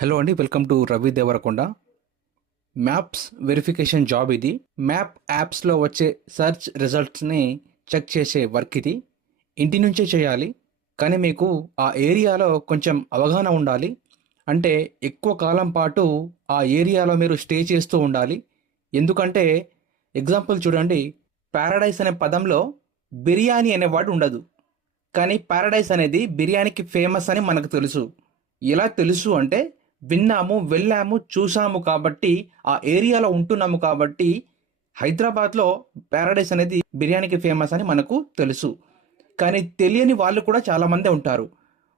Hello అండి, welcome to Ravi Devarakonda. Maps verification job ఇది. Map యాప్స్లో వచ్చే సెర్చ్ రిజల్ట్స్ని చెక్ చేసే వర్క్ ఇది. ఇంటి నుంచే చేయాలి, కానీ మీకు ఆ ఏరియాలో కొంచెం అవగాహన ఉండాలి. అంటే ఎక్కువ కాలం పాటు ఆ ఏరియాలో మీరు స్టే చేస్తూ ఉండాలి. ఎందుకంటే ఎగ్జాంపుల్ చూడండి, ప్యారడైస్ అనే పదంలో బిర్యానీ అనే వర్డ్ ఉండదు. కానీ ప్యారడైస్ అనేది బిర్యానీకి ఫేమస్ అని మనకు తెలుసు. ఎలా తెలుసు అంటే విన్నాము, వెళ్ళాము, చూసాము కాబట్టి, ఆ ఏరియాలో ఉంటున్నాము కాబట్టి హైదరాబాద్లో ప్యారడైస్ అనేది బిర్యానీకి ఫేమస్ అని మనకు తెలుసు. కానీ తెలియని వాళ్ళు కూడా చాలామంది ఉంటారు.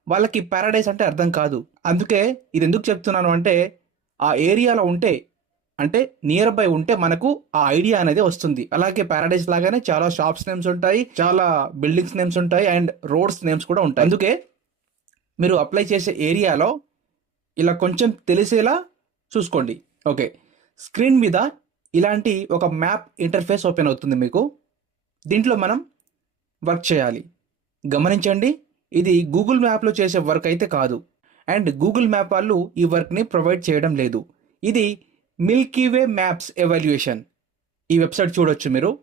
వాళ్ళకి ప్యారడైస్ అంటే అర్థం కాదు. అందుకే ఇది ఎందుకు చెప్తున్నాను అంటే, ఆ ఏరియాలో ఉంటే, అంటే నియర్ బై ఉంటే మనకు ఆ ఐడియా అనేది వస్తుంది. అలాగే ప్యారడైస్ లాగానే చాలా షాప్స్ నేమ్స్ ఉంటాయి, చాలా బిల్డింగ్స్ నేమ్స్ ఉంటాయి అండ్ రోడ్స్ నేమ్స్ కూడా ఉంటాయి. అందుకే మీరు అప్లై చేసే ఏరియాలో ఇలా కొంచెం తెలిసేలా చూసుకోండి. ఓకే, స్క్రీన్ మీద ఇలాంటి ఒక మ్యాప్ ఇంటర్ఫేస్ ఓపెన్ అవుతుంది మీకు. దీంట్లో మనం వర్క్ చేయాలి. గమనించండి, ఇది గూగుల్ మ్యాప్లో చేసే వర్క్ అయితే కాదు. అండ్ గూగుల్ మ్యాప్ వాళ్ళు ఈ వర్క్ని ప్రొవైడ్ చేయడం లేదు. ఇది మిల్కీవే మ్యాప్స్ ఎవాల్యుయేషన్. ఈ వెబ్సైట్ చూడొచ్చు మీరు.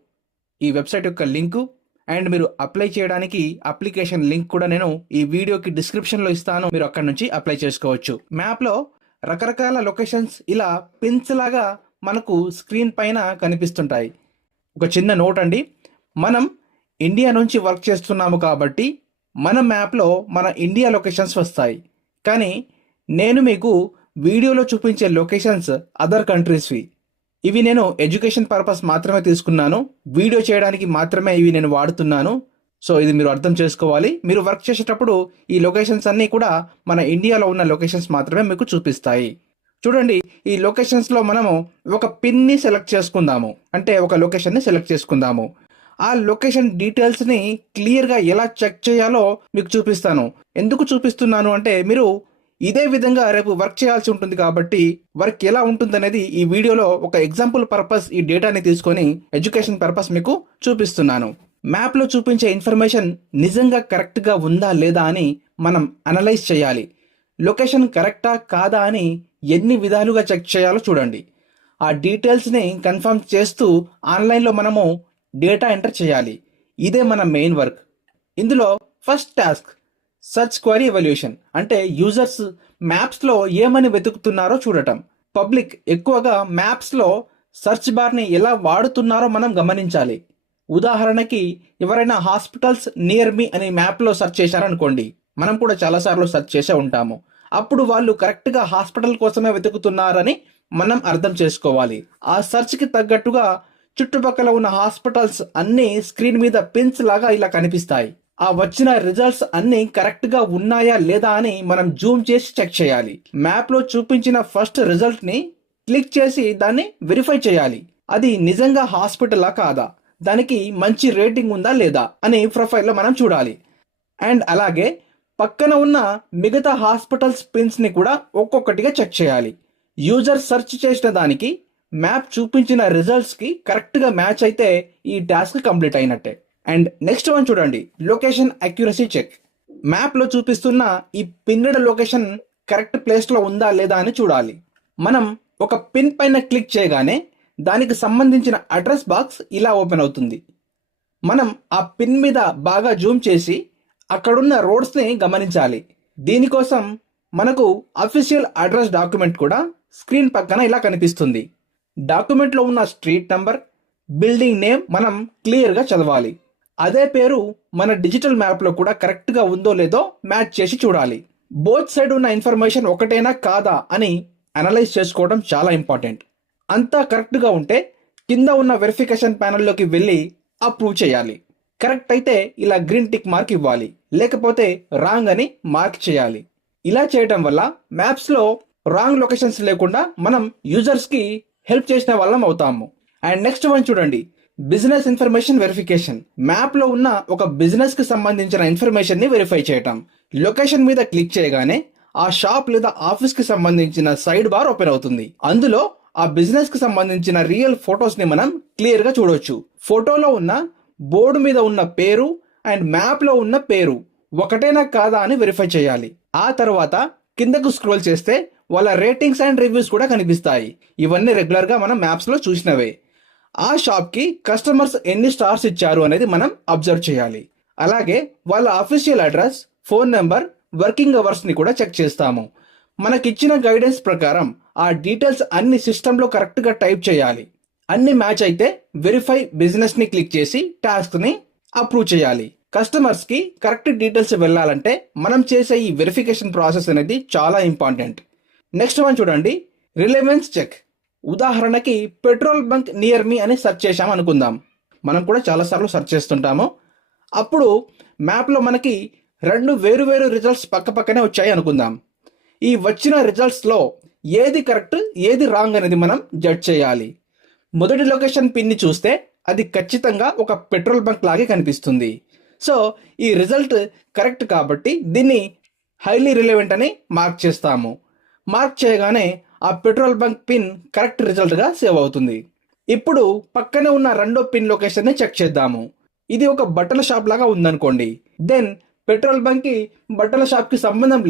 ఈ వెబ్సైట్ యొక్క లింకు అండ్ మీరు అప్లై చేయడానికి అప్లికేషన్ లింక్ కూడా నేను ఈ వీడియోకి డిస్క్రిప్షన్లో ఇస్తాను. మీరు అక్కడ నుంచి అప్లై చేసుకోవచ్చు. మ్యాప్లో రకరకాల లొకేషన్స్ ఇలా పిన్స్ లాగా మనకు స్క్రీన్ పైన కనిపిస్తుంటాయి. ఒక చిన్న నోట్ అండి, మనం ఇండియా నుంచి వర్క్ చేస్తున్నాము కాబట్టి మన మ్యాప్లో మన ఇండియా లొకేషన్స్ వస్తాయి. కానీ నేను మీకు వీడియోలో చూపించే లొకేషన్స్ అదర్ కంట్రీస్వి. ఇవి నేను ఎడ్యుకేషన్ పర్పస్ మాత్రమే తీసుకున్నాను, వీడియో చేయడానికి మాత్రమే ఇవి నేను వాడుతున్నాను. సో ఇది మీరు అర్థం చేసుకోవాలి. మీరు వర్క్ చేసేటప్పుడు ఈ లొకేషన్స్ అన్నీ కూడా మన ఇండియాలో ఉన్న లొకేషన్స్ మాత్రమే మీకు చూపిస్తాయి. చూడండి, ఈ లొకేషన్స్లో మనము ఒక పిన్ని సెలెక్ట్ చేసుకుందాము. అంటే ఒక లొకేషన్ని సెలెక్ట్ చేసుకుందాము. ఆ లొకేషన్ డీటెయిల్స్ని క్లియర్గా ఎలా చెక్ చేయాలో మీకు చూపిస్తాను. ఎందుకు చూపిస్తున్నాను అంటే, మీరు ఇదే విధంగా రేపు వర్క్ చేయాల్సి ఉంటుంది కాబట్టి వర్క్ ఎలా ఉంటుందనేది ఈ వీడియోలో ఒక ఎగ్జాంపుల్ పర్పస్ ఈ డేటాని తీసుకొని ఎడ్యుకేషన్ పర్పస్ మీకు చూపిస్తున్నాను. మ్యాప్లో చూపించే ఇన్ఫర్మేషన్ నిజంగా కరెక్ట్గా ఉందా లేదా అని మనం అనలైజ్ చేయాలి. లొకేషన్ కరెక్టా కాదా అని ఎన్ని విధాలుగా చెక్ చేయాలో చూడండి. ఆ డీటెయిల్స్ని కన్ఫర్మ్ చేస్తూ ఆన్లైన్లో మనము డేటా ఎంటర్ చేయాలి. ఇదే మన మెయిన్ వర్క్. ఇందులో first task search query evolution. అంటే యూజర్స్ మ్యాప్స్లో ఏమని వెతుకుతున్నారో చూడటం. పబ్లిక్ ఎక్కువగా మ్యాప్స్లో సర్చ్ బార్ని ఎలా వాడుతున్నారో మనం గమనించాలి. ఉదాహరణకి ఎవరైనా హాస్పిటల్స్ నియర్ మీ అని మ్యాప్లో సెర్చ్ చేశారనుకోండి, మనం కూడా చాలాసార్లు సెర్చ్ చేసే ఉంటాము. అప్పుడు వాళ్ళు కరెక్ట్గా హాస్పిటల్ కోసమే వెతుకుతున్నారని మనం అర్థం చేసుకోవాలి. ఆ సెర్చ్కి తగ్గట్టుగా చుట్టుపక్కల ఉన్న హాస్పిటల్స్ అన్నీ స్క్రీన్ మీద పిన్స్ లాగా ఇలా కనిపిస్తాయి. ఆ వచ్చిన రిజల్ట్స్ అన్ని కరెక్ట్ గా ఉన్నాయా లేదా అని మనం జూమ్ చేసి చెక్ చేయాలి. మ్యాప్ లో చూపించిన ఫస్ట్ రిజల్ట్ ని క్లిక్ చేసి దాన్ని వెరిఫై చేయాలి. అది నిజంగా హాస్పిటలా కాదా, దానికి మంచి రేటింగ్ ఉందా లేదా అని ప్రొఫైల్లో మనం చూడాలి. అండ్ అలాగే పక్కన ఉన్న మిగతా హాస్పిటల్స్ పిన్స్ ని కూడా ఒక్కొక్కటిగా చెక్ చేయాలి. యూజర్ సెర్చ్ చేసిన దానికి మ్యాప్ చూపించిన రిజల్ట్స్ కి కరెక్ట్ గా మ్యాచ్ అయితే ఈ టాస్క్ కంప్లీట్ అయినట్టే. అండ్ నెక్స్ట్ వన్ చూడండి, లొకేషన్ అక్యురసీ చెక్. మ్యాప్లో చూపిస్తున్న ఈ పిన్నెడ్ లొకేషన్ కరెక్ట్ ప్లేస్లో ఉందా లేదా అని చూడాలి. మనం ఒక పిన్ పైన క్లిక్ చేయగానే దానికి సంబంధించిన అడ్రస్ బాక్స్ ఇలా ఓపెన్ అవుతుంది. మనం ఆ పిన్ మీద బాగా జూమ్ చేసి అక్కడున్న రోడ్స్ని గమనించాలి. దీనికోసం మనకు అఫీషియల్ అడ్రస్ డాక్యుమెంట్ కూడా స్క్రీన్ పక్కన ఇలా కనిపిస్తుంది. డాక్యుమెంట్లో ఉన్న స్ట్రీట్ నంబర్, బిల్డింగ్ నేమ్ మనం క్లియర్గా చదవాలి. అదే పేరు మన డిజిటల్ మ్యాప్లో కూడా కరెక్ట్గా ఉందో లేదో మ్యాచ్ చేసి చూడాలి. బోత్ సైడ్ ఉన్న ఇన్ఫర్మేషన్ ఒకటేనా కాదా అని అనలైజ్ చేసుకోవడం చాలా ఇంపార్టెంట్. అంతా కరెక్ట్గా ఉంటే కింద ఉన్న వెరిఫికేషన్ ప్యానెల్లోకి వెళ్ళి అప్రూవ్ చేయాలి. కరెక్ట్ అయితే ఇలా గ్రీన్ టిక్ మార్క్ ఇవ్వాలి, లేకపోతే రాంగ్ అని మార్క్ చేయాలి. ఇలా చేయడం వల్ల మ్యాప్స్లో రాంగ్ లొకేషన్స్ లేకుండా మనం యూజర్స్కి హెల్ప్ చేసిన వాళ్ళం అవుతాము. అండ్ నెక్స్ట్ వన్ చూడండి, బిజినెస్ ఇన్ఫర్మేషన్ వెరిఫికేషన్. మ్యాప్లో ఉన్న ఒక బిజినెస్కి సంబంధించిన ఇన్ఫర్మేషన్ని వెరిఫై చేయటం. లొకేషన్ మీద క్లిక్ చేయగానే ఆ షాప్ లేదా ఆఫీస్కి సంబంధించిన సైడ్ బార్ ఓపెన్ అవుతుంది. అందులో ఆ బిజినెస్కి సంబంధించిన రియల్ ఫొటోస్ని మనం క్లియర్గా చూడవచ్చు. ఫోటోలో ఉన్న బోర్డు మీద ఉన్న పేరు అండ్ మ్యాప్లో ఉన్న పేరు ఒకటేనా కాదా అని వెరిఫై చేయాలి. ఆ తర్వాత కిందకు స్క్రోల్ చేస్తే వాళ్ళ రేటింగ్స్ అండ్ రివ్యూస్ కూడా కనిపిస్తాయి. ఇవన్నీ రెగ్యులర్గా మనం మ్యాప్స్లో చూసినవే. ఆ షాప్కి కస్టమర్స్ ఎన్ని స్టార్స్ ఇచ్చారు అనేది మనం అబ్జర్వ్ చేయాలి. అలాగే వాళ్ళ official address, phone number, working అవర్స్ని కూడా చెక్ చేస్తాము. మనకిచ్చిన గైడెన్స్ ప్రకారం ఆ డీటెయిల్స్ అన్ని సిస్టంలో కరెక్ట్గా టైప్ చేయాలి. అన్ని మ్యాచ్ అయితే వెరిఫై బిజినెస్ని క్లిక్ చేసి టాస్క్ని అప్రూవ్ చేయాలి. కస్టమర్స్కి కరెక్ట్ డీటెయిల్స్ వెళ్ళాలంటే మనం చేసే ఈ వెరిఫికేషన్ ప్రాసెస్ అనేది చాలా ఇంపార్టెంట్. నెక్స్ట్ వన్ చూడండి, రిలవెన్స్ చెక్. ఉదాహరణకి పెట్రోల్ బంక్ నియర్ మీ అని సెర్చ్ చేశాము అనుకుందాం. మనం కూడా చాలాసార్లు సెర్చ్ చేస్తుంటాము. అప్పుడు మ్యాప్లో మనకి 2 వేరు రిజల్ట్స్ పక్కనే వచ్చాయి అనుకుందాం. ఈ వచ్చిన రిజల్ట్స్లో ఏది కరెక్ట్ ఏది రాంగ్ అనేది మనం జడ్జ్ చేయాలి. మొదటి లొకేషన్ పిన్ని చూస్తే అది ఖచ్చితంగా ఒక పెట్రోల్ బంక్ లాగే కనిపిస్తుంది. సో ఈ రిజల్ట్ కరెక్ట్ కాబట్టి దీన్ని హైలీ రిలవెంట్ అని మార్క్ చేస్తాము. మార్క్ చేయగానే ఆ పెట్రోల్ బంక్ పిన్ కరెక్ట్ రిజల్ట్గా సేవ్ అవుతుంది. ఇప్పుడు పక్కనే ఉన్న రెండో పిన్ లొకేషన్ని చెక్ చేద్దాము. ఇది ఒక బట్టల షాప్ లాగా ఉందనుకోండి. దెన్ పెట్రోల్ బంక్కి బట్టల షాప్కి సంబంధం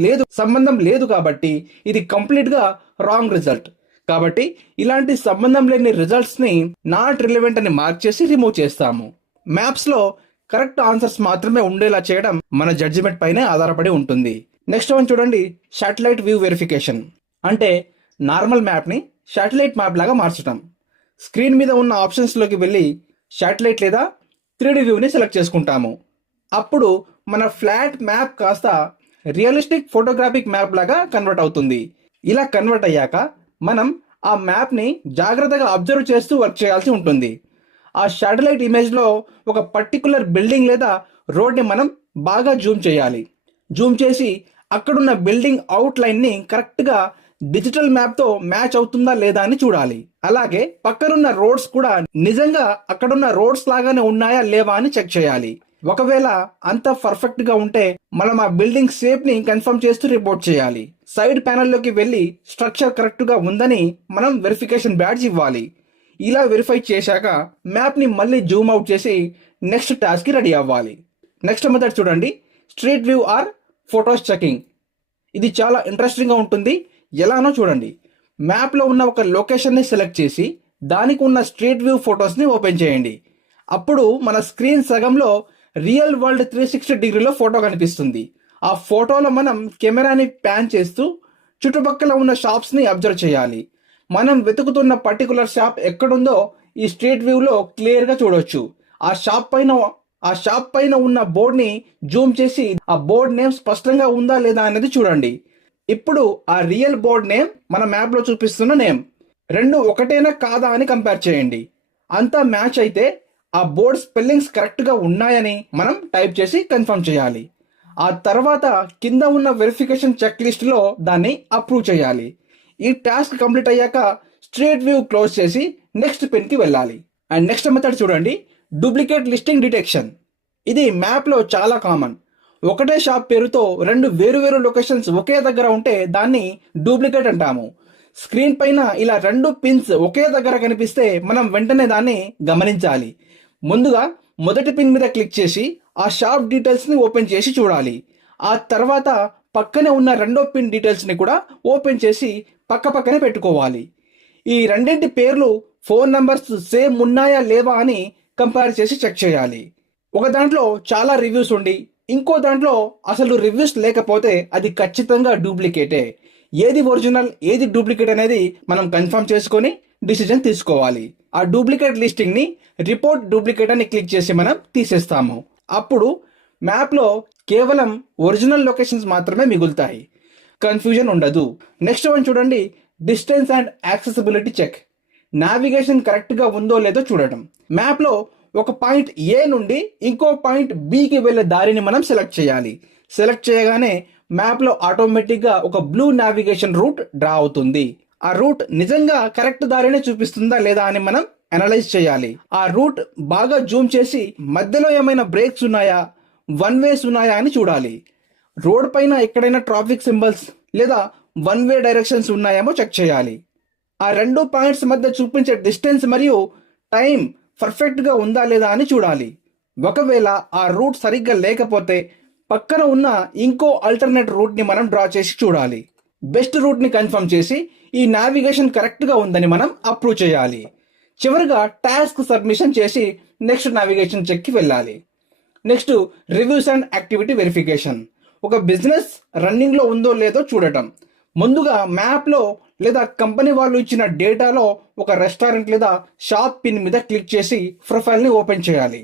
లేదు కాబట్టి ఇది కంప్లీట్గా రాంగ్ రిజల్ట్. కాబట్టి ఇలాంటి సంబంధం లేని రిజల్ట్స్ని నాట్ రిలవెంట్ అని మార్క్ చేసి రిమూవ్ చేస్తాము. మ్యాప్స్లో కరెక్ట్ ఆన్సర్స్ మాత్రమే ఉండేలా చేయడం మన జడ్జిమెంట్ పైనే ఆధారపడి ఉంటుంది. నెక్స్ట్ వన్ చూడండి, శాటిలైట్ వ్యూ వెరిఫికేషన్. అంటే నార్మల్ మ్యాప్ని శాటిలైట్ మ్యాప్ లాగా మార్చడం. స్క్రీన్ మీద ఉన్న ఆప్షన్స్లోకి వెళ్ళి శాటిలైట్ లేదా 3D వ్యూని సెలెక్ట్ చేసుకుంటాము. అప్పుడు మన ఫ్లాట్ మ్యాప్ కాస్త రియలిస్టిక్ ఫోటోగ్రాఫిక్ మ్యాప్ లాగా కన్వర్ట్ అవుతుంది. ఇలా కన్వర్ట్ అయ్యాక మనం ఆ మ్యాప్ని జాగ్రత్తగా అబ్జర్వ్ చేస్తూ వర్క్ చేయాల్సి ఉంటుంది. ఆ శాటిలైట్ ఇమేజ్లో ఒక పర్టికులర్ బిల్డింగ్ లేదా రోడ్ని మనం బాగా జూమ్ చేయాలి. జూమ్ చేసి అక్కడున్న బిల్డింగ్ అవుట్లైన్ని కరెక్ట్గా డిజిటల్ మ్యాప్తో మ్యాచ్ అవుతుందా లేదా అని చూడాలి. అలాగే పక్కనున్న రోడ్స్ కూడా నిజంగా అక్కడున్న రోడ్స్ లాగానే ఉన్నాయా లేవా అని చెక్ చేయాలి. ఒకవేళ అంత పర్ఫెక్ట్ గా ఉంటే మనం ఆ బిల్డింగ్ షేప్ ని కన్ఫర్మ్ చేస్తూ రిపోర్ట్ చేయాలి. సైడ్ ప్యానెల్లోకి వెళ్ళి స్ట్రక్చర్ కరెక్ట్ గా ఉందని మనం వెరిఫికేషన్ బ్యాడ్జ్ ఇవ్వాలి. ఇలా వెరిఫై చేశాక మ్యాప్ ని మళ్ళీ జూమ్ అవుట్ చేసి నెక్స్ట్ టాస్క్ కి రెడీ అవ్వాలి. నెక్స్ట్ మెథడ్ చూడండి, street view are photos checking. ఇది చాలా ఇంట్రెస్టింగ్ గా ఉంటుంది. ఎలానో చూడండి. మ్యాప్లో ఉన్న ఒక లొకేషన్ని సెలెక్ట్ చేసి దానికి ఉన్న స్ట్రీట్ వ్యూ ఫొటోస్ని ఓపెన్ చేయండి. అప్పుడు మన స్క్రీన్ సగంలో రియల్ వరల్డ్ 360 డిగ్రీలో ఫోటో కనిపిస్తుంది. ఆ ఫోటోలో మనం కెమెరాని ప్యాన్ చేస్తూ చుట్టుపక్కల ఉన్న షాప్స్ని అబ్జర్వ్ చేయాలి. మనం వెతుకుతున్న పర్టికులర్ షాప్ ఎక్కడుందో ఈ స్ట్రీట్ వ్యూలో క్లియర్గా చూడొచ్చు. ఆ షాప్ పైన ఉన్న బోర్డ్ని జూమ్ చేసి ఆ బోర్డ్ నేమ్ స్పష్టంగా ఉందా లేదా అనేది చూడండి. ఇప్పుడు ఆ రియల్ బోర్డ్ నేమ్ మన మ్యాప్లో చూపిస్తున్న నేమ్ రెండు ఒకటేనా కాదా అని కంపేర్ చేయండి. అంతా మ్యాచ్ అయితే ఆ బోర్డ్ స్పెల్లింగ్స్ కరెక్ట్గా ఉన్నాయని మనం టైప్ చేసి కన్ఫర్మ్ చేయాలి. ఆ తర్వాత కింద ఉన్న వెరిఫికేషన్ చెక్ లిస్ట్లో దాన్ని అప్రూవ్ చేయాలి. ఈ టాస్క్ కంప్లీట్ అయ్యాక స్ట్రీట్ వ్యూ క్లోజ్ చేసి నెక్స్ట్ పిన్కి వెళ్ళాలి. అండ్ నెక్స్ట్ మెథడ్ చూడండి, డూప్లికేట్ లిస్టింగ్ డిటెక్షన్. ఇది మ్యాప్లో చాలా కామన్. ఒకటే షాప్ పేరుతో రెండు వేరు లొకేషన్స్ ఒకే దగ్గర ఉంటే దాన్ని డూప్లికేట్ అంటాము. స్క్రీన్ పైన ఇలా రెండు పిన్స్ ఒకే దగ్గర కనిపిస్తే మనం వెంటనే దాన్ని గమనించాలి. ముందుగా మొదటి పిన్ మీద క్లిక్ చేసి ఆ షాప్ డీటెయిల్స్ని ఓపెన్ చేసి చూడాలి. ఆ తర్వాత పక్కనే ఉన్న రెండో పిన్ డీటెయిల్స్ని కూడా ఓపెన్ చేసి పక్కనే పెట్టుకోవాలి. ఈ రెండింటి పేర్లు ఫోన్ నంబర్స్ సేమ్ ఉన్నాయా లేవా అని కంపేర్ చేసి చెక్ చేయాలి. ఒక దాంట్లో చాలా రివ్యూస్ ఉండి ఇంకో దాంట్లో అసలు రివ్యూస్ లేకపోతే అది ఖచ్చితంగా డూప్లికేటే. ఏది ఒరిజినల్ ఏది డూప్లికేట్ అనేది మనం కన్ఫర్మ్ చేసుకొని డిసిజన్ తీసుకోవాలి. ఆ డూప్లికేట్ లిస్టింగ్ని రిపోర్ట్ డూప్లికేట్ అని క్లిక్ చేసి మనం తీసేస్తాము. అప్పుడు మ్యాప్లో కేవలం ఒరిజినల్ లొకేషన్స్ మాత్రమే మిగులుతాయి. కన్ఫ్యూజన్ ఉండదు. నెక్స్ట్ వన్ చూడండి, distance and accessibility check. Navigation కరెక్ట్గా ఉందో లేదో చూడటం. మ్యాప్లో ఒక పాయింట్ ఏ నుండి ఇంకో పాయింట్ బికి వెళ్ళే దారిని మనం సెలెక్ట్ చేయాలి. సెలెక్ట్ చేయగానే మ్యాప్లో ఆటోమేటిక్గా ఒక బ్లూ నావిగేషన్ రూట్ డ్రా అవుతుంది. ఆ రూట్ నిజంగా కరెక్ట్ దారినే చూపిస్తుందా లేదా అని మనం అనలైజ్ చేయాలి. ఆ రూట్ బాగా జూమ్ చేసి మధ్యలో ఏమైనా బ్రేక్స్ ఉన్నాయా, వన్ వేస్ ఉన్నాయా అని చూడాలి. రోడ్ పైన ఎక్కడైనా ట్రాఫిక్ సింబల్స్ లేదా వన్ వే డైరెక్షన్స్ ఉన్నాయేమో చెక్ చేయాలి. ఆ రెండు పాయింట్స్ మధ్య చూపించే డిస్టెన్స్ మరియు టైం పర్ఫెక్ట్గా ఉందా లేదా అని చూడాలి. ఒకవేళ ఆ రూట్ సరిగ్గా లేకపోతే పక్కన ఉన్న ఇంకో ఆల్టర్నేట్ రూట్ని మనం డ్రా చేసి చూడాలి. బెస్ట్ రూట్ని కన్ఫర్మ్ చేసి ఈ నావిగేషన్ కరెక్ట్గా ఉందని మనం అప్రూవ్ చేయాలి. చివరిగా టాస్క్ సబ్మిషన్ చేసి నెక్స్ట్ నావిగేషన్ చెక్కి వెళ్ళాలి. Next reviews and activity verification. ఒక బిజినెస్ రన్నింగ్లో ఉందో లేదో చూడటం. ముందుగా మ్యాప్లో లేదా కంపెనీ వాళ్ళు ఇచ్చిన డేటాలో ఒక రెస్టారెంట్ లేదా షాప్ పిన్ మీద క్లిక్ చేసి ప్రొఫైల్ని ఓపెన్ చేయాలి.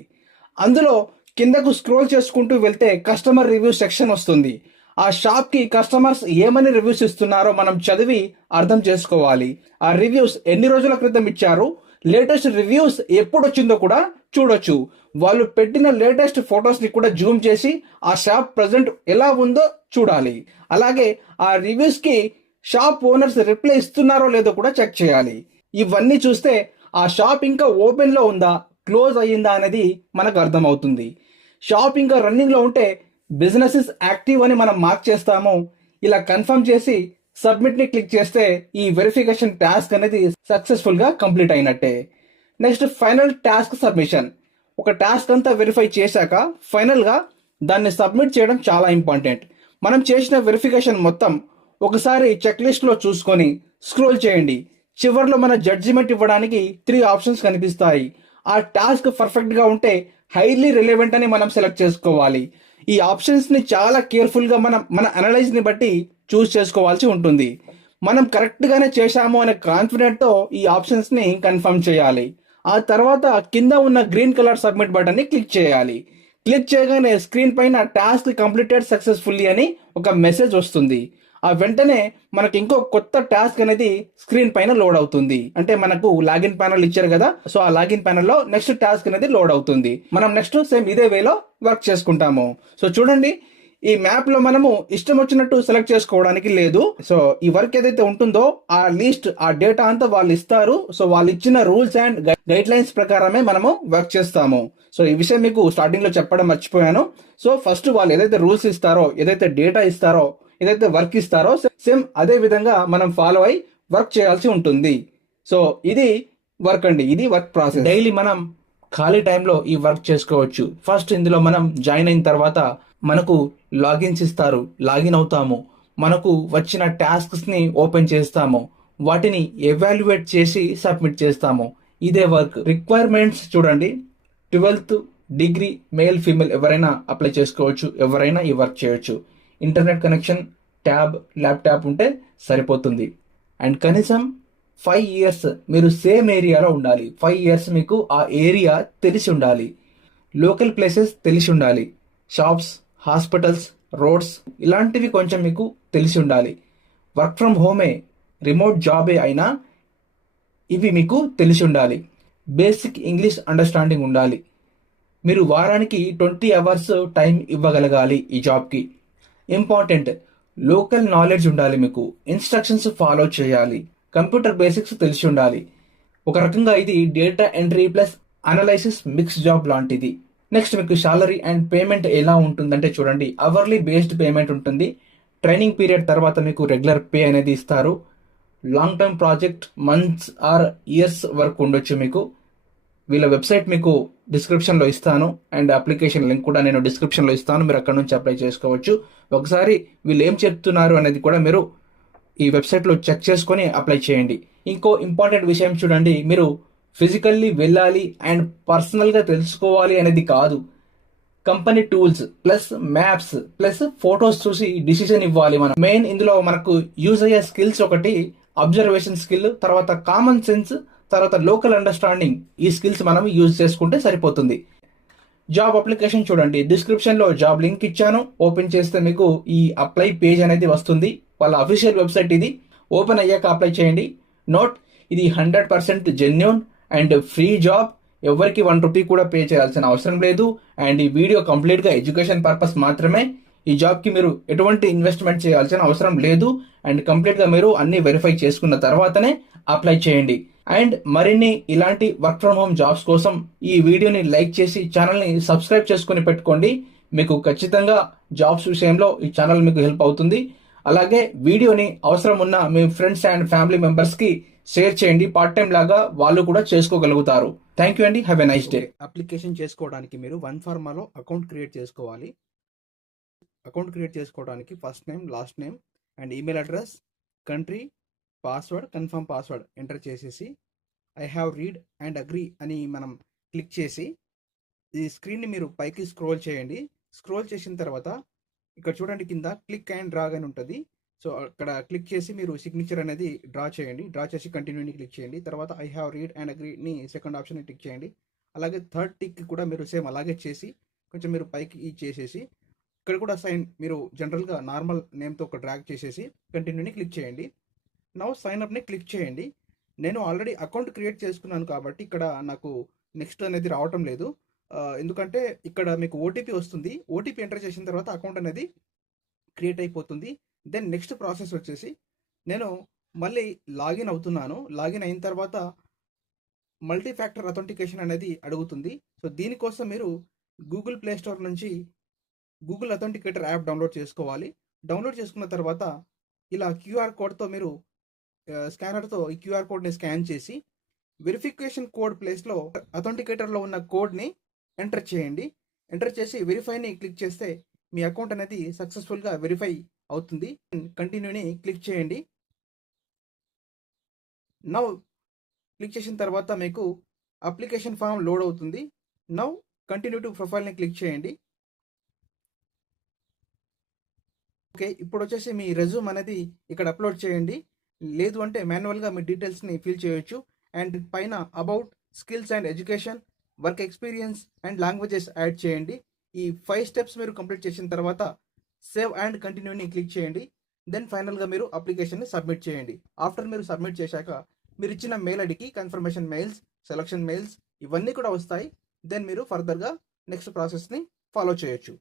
అందులో కిందకు స్క్రోల్ చేసుకుంటూ వెళ్తే కస్టమర్ రివ్యూ సెక్షన్ వస్తుంది. ఆ షాప్కి కస్టమర్స్ ఏమని రివ్యూస్ ఇస్తున్నారో మనం చదివి అర్థం చేసుకోవాలి. ఆ రివ్యూస్ ఎన్ని రోజుల క్రితం ఇచ్చారు, లేటెస్ట్ రివ్యూస్ ఎప్పుడు వచ్చిందో కూడా చూడొచ్చు. వాళ్ళు పెట్టిన లేటెస్ట్ ఫొటోస్ని కూడా జూమ్ చేసి ఆ షాప్ ప్రజెంట్ ఎలా ఉందో చూడాలి. అలాగే ఆ రివ్యూస్కి షాప్ ఓనర్స్ రిప్లై ఇస్తున్నారో లేదో కూడా చెక్ చేయాలి. ఇవన్నీ చూస్తే ఆ షాప్ ఇంకా ఓపెన్లో ఉందా, క్లోజ్ అయ్యిందా అనేది మనకు అర్థమవుతుంది. షాప్ ఇంకా రన్నింగ్లో ఉంటే బిజినెస్ ఇస్ యాక్టివ్ అని మనం మార్క్ చేస్తాము. ఇలా కన్ఫర్మ్ చేసి సబ్మిట్ని క్లిక్ చేస్తే ఈ వెరిఫికేషన్ టాస్క్ అనేది సక్సెస్ఫుల్గా కంప్లీట్ అయినట్టే. Next final task submission. ఒక టాస్క్ అంతా వెరిఫై చేశాక ఫైనల్గా దాన్ని సబ్మిట్ చేయడం చాలా ఇంపార్టెంట్. మనం చేసిన వెరిఫికేషన్ మొత్తం ఒకసారి చెక్ లిస్ట్లో చూసుకొని స్క్రోల్ చేయండి. చివరిలో మన జడ్జిమెంట్ ఇవ్వడానికి 3 ఆప్షన్స్ కనిపిస్తాయి. ఆ టాస్క్ పర్ఫెక్ట్గా ఉంటే హైలీ రిలవెంట్ అని మనం సెలెక్ట్ చేసుకోవాలి. ఈ ఆప్షన్స్ని చాలా కేర్ఫుల్గా మన అనలైజ్ని బట్టి చూస్ చేసుకోవాల్సి ఉంటుంది. మనం కరెక్ట్గానే చేశాము అనే కాన్ఫిడెంట్తో ఈ ఆప్షన్స్ని కన్ఫర్మ్ చేయాలి. ఆ తర్వాత కింద ఉన్న గ్రీన్ కలర్ సబ్మిట్ బటన్ని క్లిక్ చేయాలి. క్లిక్ చేయగానే స్క్రీన్ పైన టాస్క్ కంప్లీటెడ్ సక్సెస్ఫుల్లీ అని ఒక మెసేజ్ వస్తుంది. ఆ వెంటనే మనకి ఇంకో కొత్త టాస్క్ అనేది స్క్రీన్ పైన లోడ్ అవుతుంది. అంటే మనకు లాగిన్ ప్యానల్ ఇచ్చారు కదా, సో ఆ లాగిన్ ప్యానల్లో నెక్స్ట్ టాస్క్ అనేది లోడ్ అవుతుంది. మనం నెక్స్ట్ సేమ్ ఇదే వేలో వర్క్ చేసుకుంటాము. సో చూడండి, ఈ మ్యాప్ లో మనము ఇష్టం వచ్చినట్టు సెలెక్ట్ చేసుకోవడానికి లేదు. సో ఈ వర్క్ ఏదైతే ఉంటుందో ఆ లిస్ట్, ఆ డేటా అంతా వాళ్ళు ఇస్తారు. సో వాళ్ళు ఇచ్చిన రూల్స్ అండ్ గైడ్ లైన్స్ ప్రకారమే మనము వర్క్ చేస్తాము. సో ఈ విషయం మీకు స్టార్టింగ్ లో చెప్పడం మర్చిపోయాను. సో ఫస్ట్ వాళ్ళు ఏదైతే రూల్స్ ఇస్తారో, ఏదైతే డేటా ఇస్తారో, ఏదైతే వర్క్ ఇస్తారో సేమ్ అదే విధంగా మనం ఫాలో అయి వర్క్ చేయాల్సి ఉంటుంది. సో ఇది వర్క్ అండి, ఇది వర్క్ ప్రాసెస్. డైలీ మనం ఖాళీ టైంలో ఈ వర్క్ చేసుకోవచ్చు. ఫస్ట్ ఇందులో మనం జాయిన్ అయిన తర్వాత మనకు లాగిన్స్ ఇస్తారు, లాగిన్ అవుతాము, మనకు వచ్చిన టాస్క్స్ని ఓపెన్ చేస్తాము, వాటిని ఎవాల్యుయేట్ చేసి సబ్మిట్ చేస్తాము. ఇదే వర్క్. రిక్వైర్మెంట్స్ చూడండి, 12th డిగ్రీ మేల్ ఫీమేల్ ఎవరైనా అప్లై చేసుకోవచ్చు, ఎవరైనా ఈ వర్క్ చేయొచ్చు. ఇంటర్నెట్ కనెక్షన్, ట్యాబ్, ల్యాప్టాప్ ఉంటే సరిపోతుంది. అండ్ కనీసం 5 years మీరు సేమ్ ఏరియాలో ఉండాలి. 5 years మీకు ఆ ఏరియా తెలిసి ఉండాలి. లోకల్ ప్లేసెస్ తెలిసి ఉండాలి. షాప్స్, హాస్పిటల్స్, రోడ్స్ ఇలాంటివి కొంచెం మీకు తెలిసి ఉండాలి. వర్క్ ఫ్రమ్ హోమే, రిమోట్ జాబే అయినా ఇవి మీకు తెలిసి ఉండాలి. బేసిక్ ఇంగ్లీష్ అండర్స్టాండింగ్ ఉండాలి. మీరు వారానికి 20 hours టైం ఇవ్వగలగాలి ఈ జాబ్కి. ఇంపార్టెంట్, లోకల్ నాలెడ్జ్ ఉండాలి మీకు. ఇన్స్ట్రక్షన్స్ ఫాలో చేయాలి. కంప్యూటర్ బేసిక్స్ తెలిసి ఉండాలి. ఒక రకంగా ఇది data entry plus analysis mix job లాంటిది. నెక్స్ట్ మీకు సాలరీ అండ్ పేమెంట్ ఎలా ఉంటుందంటే చూడండి, అవర్లీ బేస్డ్ పేమెంట్ ఉంటుంది. ట్రైనింగ్ పీరియడ్ తర్వాత మీకు రెగ్యులర్ పే అనేది ఇస్తారు. Long term project, months or years వరకు ఉండొచ్చు మీకు. వీళ్ళ వెబ్సైట్ మీకు డిస్క్రిప్షన్లో ఇస్తాను అండ్ అప్లికేషన్ లింక్ కూడా నేను డిస్క్రిప్షన్లో ఇస్తాను. మీరు అక్కడ నుంచి అప్లై చేసుకోవచ్చు. ఒకసారి వీళ్ళు ఏం చెప్తున్నారు అనేది కూడా మీరు ఈ వెబ్సైట్లో చెక్ చేసుకొని అప్లై చేయండి. ఇంకో ఇంపార్టెంట్ విషయం చూడండి, మీరు ఫిజికల్లీ వెళ్ళాలి అండ్ పర్సనల్గా తెలుసుకోవాలి అనేది కాదు. Company tools plus maps plus photos చూసి డిసిజన్ ఇవ్వాలి. మనం మెయిన్ ఇందులో మనకు యూజ్ అయ్యే స్కిల్స్ ఒకటి అబ్జర్వేషన్ స్కిల్, తర్వాత కామన్ సెన్స్, తర్వాత లోకల్ అండర్స్టాండింగ్. ఈ స్కిల్స్ మనం యూజ్ చేసుకుంటే సరిపోతుంది. జాబ్ అప్లికేషన్ చూడండి, డిస్క్రిప్షన్లో జాబ్ లింక్ ఇచ్చాను. ఓపెన్ చేస్తే మీకు ఈ అప్లై పేజ్ అనేది వస్తుంది. వాళ్ళ అఫీషియల్ వెబ్సైట్ ఇది. ఓపెన్ అయ్యాక అప్లై చేయండి. నోట్, ఇది 100% జెన్యూన్ అండ్ ఫ్రీ జాబ్. ఎవరికి 1 రూపీ కూడా పే చేయాల్సిన అవసరం లేదు. అండ్ ఈ వీడియో కంప్లీట్గా ఎడ్యుకేషన్ పర్పస్ మాత్రమే. ఈ జాబ్కి మీరు ఎటువంటి ఇన్వెస్ట్మెంట్ చేయాల్సిన అవసరం లేదు. అండ్ కంప్లీట్గా మీరు అన్ని వెరిఫై చేసుకున్న తర్వాతనే అప్లై చేయండి. అండ్ మరిన్ని ఇలాంటి వర్క్ ఫ్రమ్ హోమ్ జాబ్స్ కోసం ఈ వీడియోని లైక్ చేసి ఛానల్ని సబ్స్క్రైబ్ చేసుకుని పెట్టుకోండి. మీకు ఖచ్చితంగా జాబ్స్ విషయంలో ఈ ఛానల్ మీకు హెల్ప్ అవుతుంది. అలాగే వీడియోని అవసరం ఉన్న మీ ఫ్రెండ్స్ అండ్ ఫ్యామిలీ మెంబర్స్కి షేర్ చేయండి. పార్ట్ టైం లాగా వాళ్ళు కూడా చేసుకోగలుగుతారు. థ్యాంక్ యూ అండి. Have a nice day. Application చేసుకోవడానికి మీరు OneFormaలో అకౌంట్ క్రియేట్ చేసుకోవాలి. అకౌంట్ క్రియేట్ చేసుకోవడానికి first name, last name and email address country, password, confirm password enter చేసేసి I have read and agree అని మనం క్లిక్ చేసి ఈ స్క్రీన్ని మీరు పైకి స్క్రోల్ చేయండి. స్క్రోల్ చేసిన తర్వాత ఇక్కడ చూడండి కింద క్లిక్ అండ్ డ్రాగ్ అని ఉంటుంది. సో అక్కడ క్లిక్ చేసి మీరు సిగ్నేచర్ అనేది డ్రా చేయండి. డ్రా చేసి కంటిన్యూని క్లిక్ చేయండి. తర్వాత ఐ హ్యావ్ రీడ్ అండ్ అగ్రీని సెకండ్ ఆప్షన్ క్లిక్ చేయండి. అలాగే థర్డ్ టిక్ కూడా మీరు సేమ్ అలాగే చేసి కొంచెం మీరు పైకి చేసేసి ఇక్కడ కూడా సైన్ మీరు జనరల్గా నార్మల్ నేమ్తో ఒక డ్రాగ్ చేసేసి కంటిన్యూని క్లిక్ చేయండి. నౌ సైన్ అప్ని క్లిక్ చేయండి. నేను ఆల్రెడీ అకౌంట్ క్రియేట్ చేసుకున్నాను కాబట్టి ఇక్కడ నాకు నెక్స్ట్ అనేది రావటం లేదు. ఎందుకంటే ఇక్కడ మీకు ఓటీపీ వస్తుంది. ఓటీపీ ఎంటర్ చేసిన తర్వాత అకౌంట్ అనేది క్రియేట్ అయిపోతుంది. దెన్ నెక్స్ట్ ప్రాసెస్ వచ్చేసి నేను మళ్ళీ లాగిన్ అవుతున్నాను. లాగిన్ అయిన తర్వాత మల్టీ ఫ్యాక్టర్ అథెంటికేషన్ అనేది అడుగుతుంది. సో దీనికోసం మీరు గూగుల్ ప్లే స్టోర్ నుంచి గూగుల్ అథెంటికేటర్ యాప్ డౌన్లోడ్ చేసుకోవాలి. డౌన్లోడ్ చేసుకున్న తర్వాత ఇలా క్యూఆర్ కోడ్తో మీరు స్కానర్తో ఈ క్యూఆర్ కోడ్ని స్కాన్ చేసి వెరిఫికేషన్ కోడ్ ప్లేస్లో అథెంటికేటర్లో ఉన్న కోడ్ని ఎంటర్ చేయండి. ఎంటర్ చేసి వెరిఫైని క్లిక్ చేస్తే మీ అకౌంట్ అనేది సక్సెస్ఫుల్గా వెరిఫై అవుతుంది. కంటిన్యూని క్లిక్ చేయండి. నౌ క్లిక్ చేసిన తర్వాత మీకు అప్లికేషన్ ఫామ్ లోడ్ అవుతుంది. నౌ కంటిన్యూ టు ప్రొఫైల్ని క్లిక్ చేయండి. ఓకే, ఇప్పుడు వచ్చేసి మీ రెజ్యూమ్ అనేది ఇక్కడ అప్లోడ్ చేయండి. లేదు అంటే మాన్యువల్గా మీ డీటెయిల్స్ని ఫిల్ చేయొచ్చు. అండ్ పైన about, skills and education, work experience and languages add చేయండి. ఈ 5 స్టెప్స్ మీరు కంప్లీట్ చేసిన తర్వాత సేవ్ అండ్ కంటిన్యూని క్లిక్ చేయండి. దెన్ ఫైనల్గా మీరు అప్లికేషన్ని సబ్మిట్ చేయండి. ఆఫ్టర్ మీరు సబ్మిట్ చేశాక మీరు ఇచ్చిన మెయిల్ ఐడికి కన్ఫర్మేషన్ మెయిల్స్, సెలక్షన్ మెయిల్స్ ఇవన్నీ కూడా వస్తాయి. దెన్ మీరు ఫర్దర్గా నెక్స్ట్ ప్రాసెస్ని ఫాలో చేయొచ్చు.